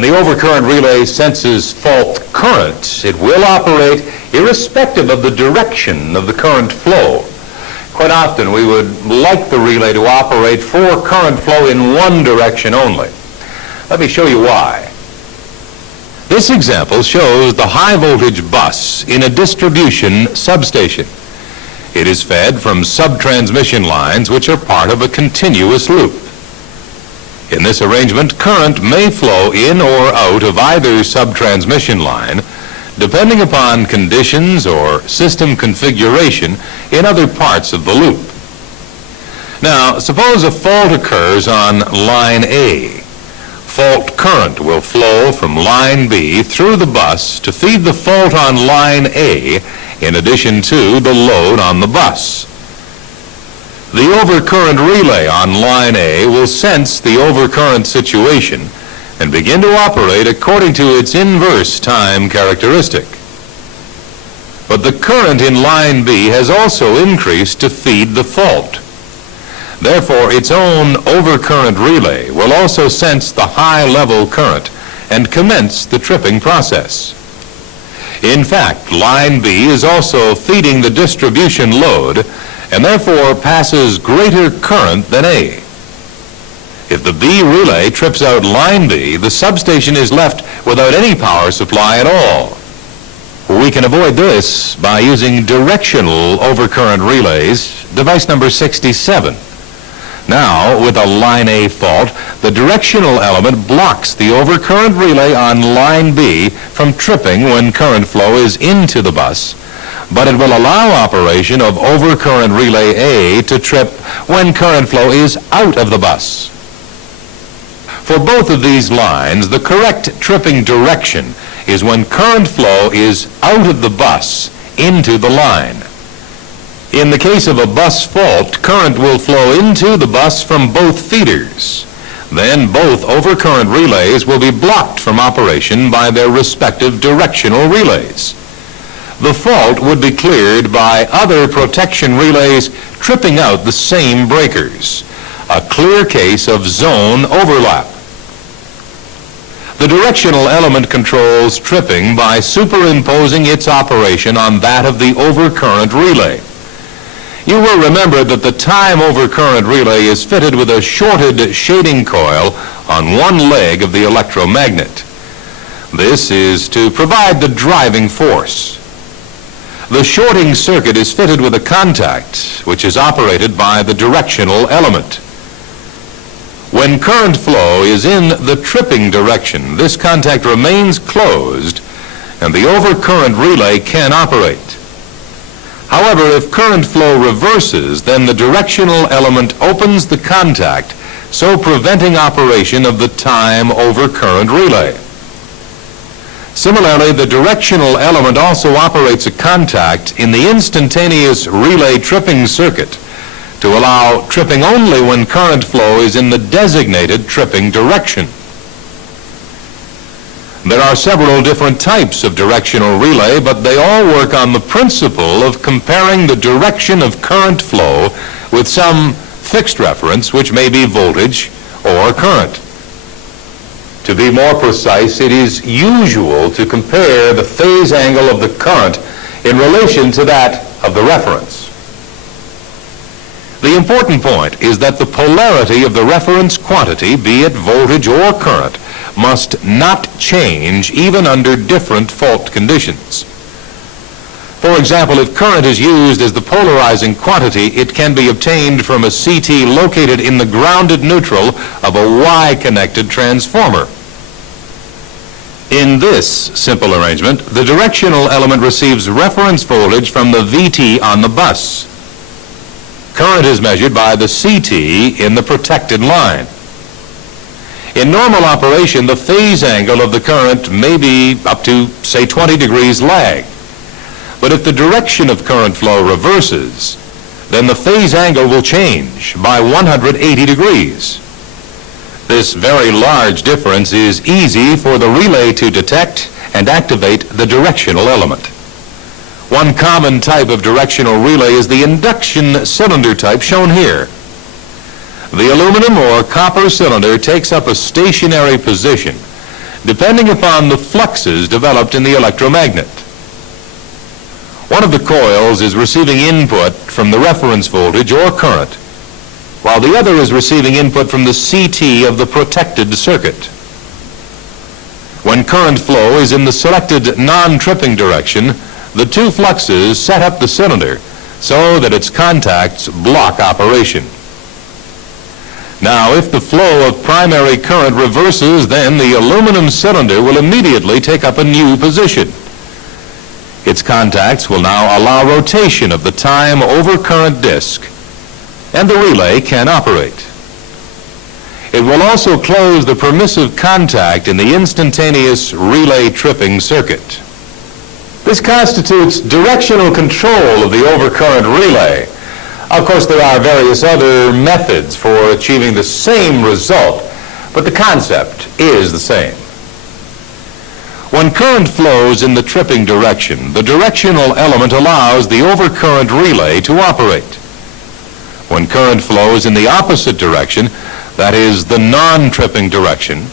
When the overcurrent relay senses fault current, it will operate irrespective of the direction of the current flow. Quite often we would like the relay to operate for current flow in one direction only. Let me show you why. This example shows the high voltage bus in a distribution substation. It is fed from sub-transmission lines which are part of a continuous loop. In this arrangement, current may flow in or out of either sub-transmission line depending upon conditions or system configuration in other parts of the loop. Now, suppose a fault occurs on line A. Fault current will flow from line B through the bus to feed the fault on line A in addition to the load on the bus. The overcurrent relay on line A will sense the overcurrent situation and begin to operate according to its inverse time characteristic. But the current in line B has also increased to feed the fault. Therefore, its own overcurrent relay will also sense the high level current and commence the tripping process. In fact, line B is also feeding the distribution load and therefore passes greater current than A. If the B relay trips out line B, the substation is left without any power supply at all. We can avoid this by using directional overcurrent relays, device number 67. Now, with a line A fault, the directional element blocks the overcurrent relay on line B from tripping when current flow is into the bus, but it will allow operation of overcurrent relay A to trip when current flow is out of the bus. For both of these lines, the correct tripping direction is when current flow is out of the bus into the line. In the case of a bus fault, current will flow into the bus from both feeders. Then both overcurrent relays will be blocked from operation by their respective directional relays. The fault would be cleared by other protection relays tripping out the same breakers, a clear case of zone overlap. The directional element controls tripping by superimposing its operation on that of the overcurrent relay. You will remember that the time overcurrent relay is fitted with a shorted shading coil on one leg of the electromagnet. This is to provide the driving force. The shorting circuit is fitted with a contact which is operated by the directional element. When current flow is in the tripping direction, this contact remains closed and the overcurrent relay can operate. However, if current flow reverses, then the directional element opens the contact, so preventing operation of the time overcurrent relay. Similarly, the directional element also operates a contact in the instantaneous relay tripping circuit to allow tripping only when current flow is in the designated tripping direction. There are several different types of directional relay, but they all work on the principle of comparing the direction of current flow with some fixed reference, which may be voltage or current. To be more precise, it is usual to compare the phase angle of the current in relation to that of the reference. The important point is that the polarity of the reference quantity, be it voltage or current, must not change even under different fault conditions. For example, if current is used as the polarizing quantity, it can be obtained from a CT located in the grounded neutral of a Y-connected transformer. In this simple arrangement, the directional element receives reference voltage from the VT on the bus. Current is measured by the CT in the protected line. In normal operation, the phase angle of the current may be up to, say, 20 degrees lag. But if the direction of current flow reverses, then the phase angle will change by 180 degrees. This very large difference is easy for the relay to detect and activate the directional element. One common type of directional relay is the induction cylinder type shown here. The aluminum or copper cylinder takes up a stationary position depending upon the fluxes developed in the electromagnet. One of the coils is receiving input from the reference voltage or current, while the other is receiving input from the CT of the protected circuit. When current flow is in the selected non-tripping direction, the two fluxes set up the cylinder so that its contacts block operation. Now, if the flow of primary current reverses, then the aluminum cylinder will immediately take up a new position. Its contacts will now allow rotation of the time over current disk, and the relay can operate. It will also close the permissive contact in the instantaneous relay tripping circuit. This constitutes directional control of the overcurrent relay. Of course, there are various other methods for achieving the same result, but the concept is the same. When current flows in the tripping direction, the directional element allows the overcurrent relay to operate. When current flows in the opposite direction, that is the non-tripping direction,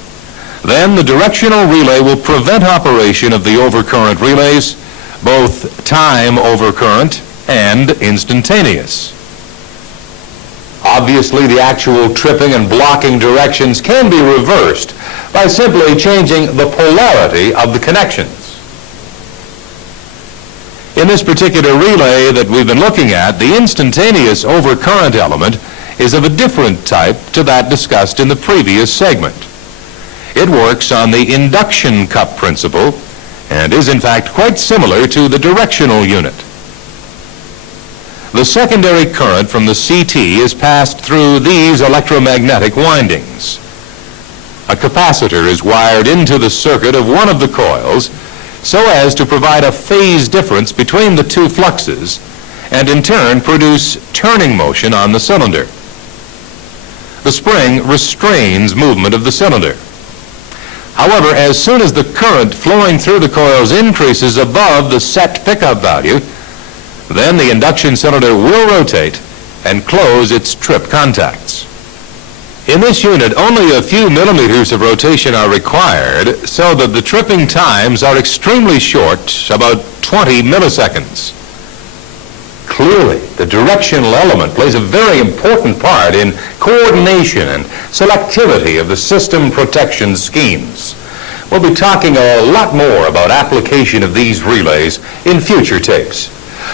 then the directional relay will prevent operation of the overcurrent relays, both time overcurrent and instantaneous. Obviously, the actual tripping and blocking directions can be reversed by simply changing the polarity of the connections. In this particular relay that we've been looking at, the instantaneous overcurrent element is of a different type to that discussed in the previous segment. It works on the induction cup principle and is in fact quite similar to the directional unit. The secondary current from the CT is passed through these electromagnetic windings. A capacitor is wired into the circuit of one of the coils so as to provide a phase difference between the two fluxes and in turn produce turning motion on the cylinder. The spring restrains movement of the cylinder. However, as soon as the current flowing through the coils increases above the set pickup value, then the induction cylinder will rotate and close its trip contacts. In this unit, only a few millimeters of rotation are required so that the tripping times are extremely short, about 20 milliseconds. Clearly, the directional element plays a very important part in coordination and selectivity of the system protection schemes. We'll be talking a lot more about application of these relays in future tapes.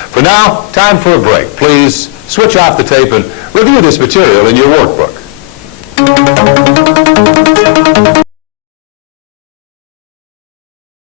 For now, time for a break. Please switch off the tape and review this material in your workbook.